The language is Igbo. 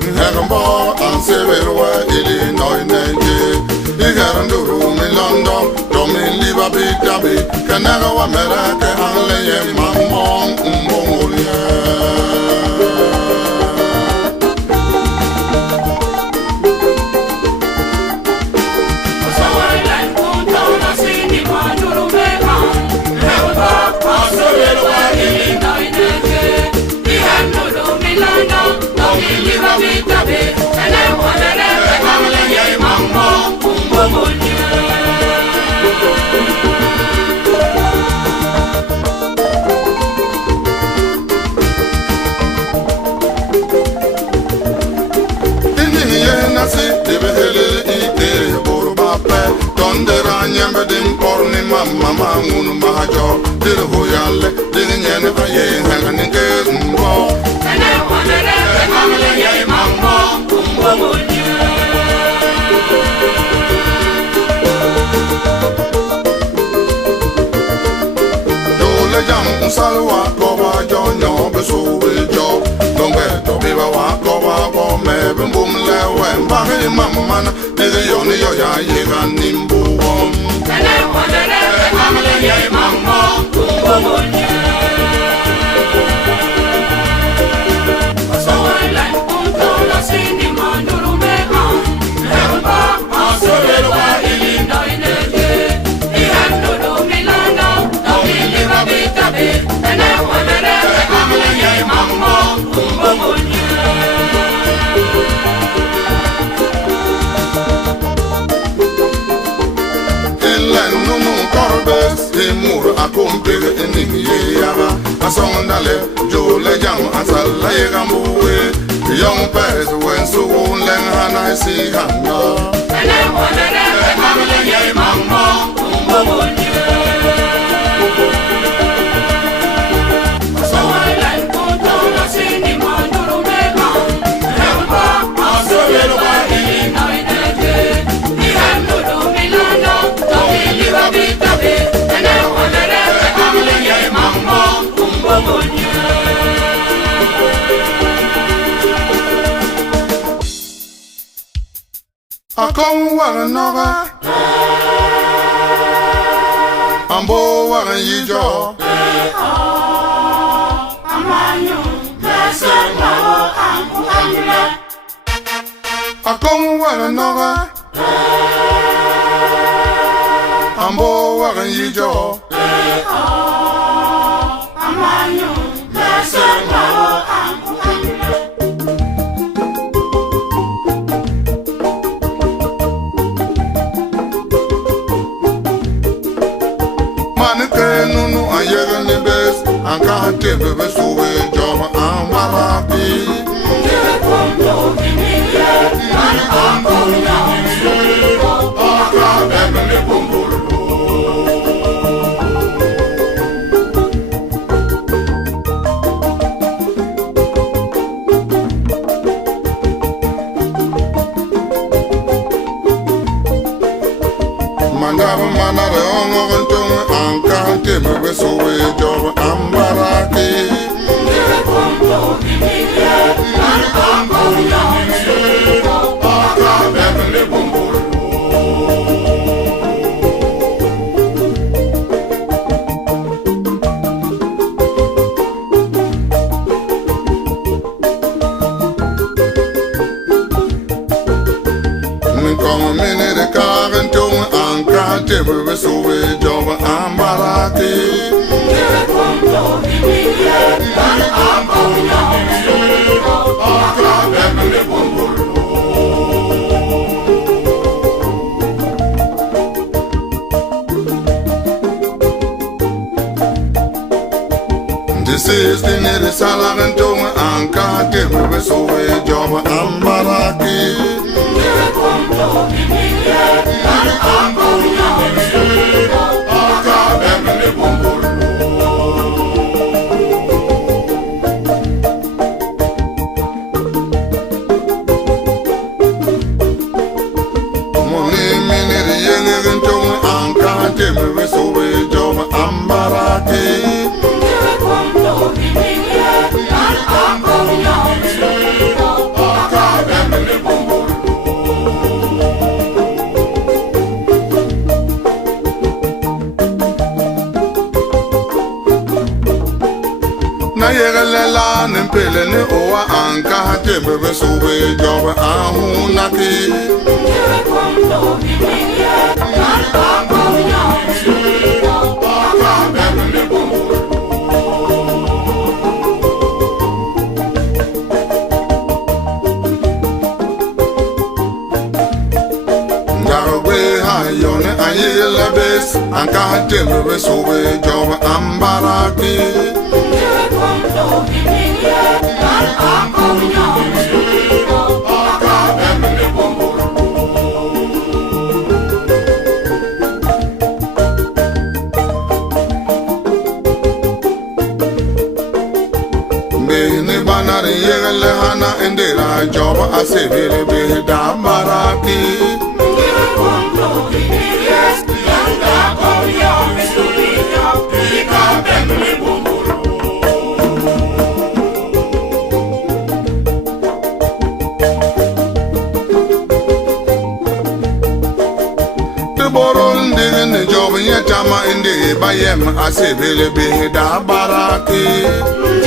Herbo and Severwa, Illinois, Nigeria. Igaranduru, London, Domin, Liba, Bitabi, Canaga, America, Halley, Mamma, Mongolia. Mama ngunu majo dir hoyalle dir nyene baye ngani ngezmbo ene wonere amle ye mambo kumbonya dole jam salwa ko ba jonyo beso jo dongwe to biba wa ko ba bo me bum lewe mbari mama na dir yoni yo ya ye ganimbu ene wonere Yay, mamma, kumbonya. So I like tohla sini manduru meka. Herba, asolewa Illinois nege. Ihando Milano, Domini babitabe. Ene wanere, amle yay, mamma, kumbonya. Mur akompere eningi yaba asondale jole jam asala yegambuwe young pairs when so leng hana si hanga ene wonere amle ye mamma kumbonya so I like tohla sini manduru meka herba asolewa Illinois nege ihando Milano Domini babitabe Akong waran noga Ambo waran yijo Amanyo Nasema o ambu amle Akong waran noga Ambo waran yijo Amanyo Nasema o ambu amle Nunu ayega ni bes anka tebe besuwe joba amarapi kondo biniye ani ambo ya mishiro aka bebe bumburu Mandava manare ongo Tebe sowe job ambaraki kondo biniye ani ambo ya mishiro aka bebe bumburu Mikong minere karen tong anka tebe sowe job ambaraki kondo biniye ani ambo ya mishiro aka bebe bumburu This is the nere salagan tong anka tebe sowe job ambaraki kondo biniye ani ambo ya mishiro aka bebe bumburu Moni minere yenge tong anka tebe sowe job ambaraki kondo biniye ani ambo ya mishiro aka sobe job ahunaki. Ayelabes, Anka Timber, sobe job ambaraki. Bene banare yele hana endera job asebele be damaraki. Boron de job yetama inde bayem asebele be da baraki.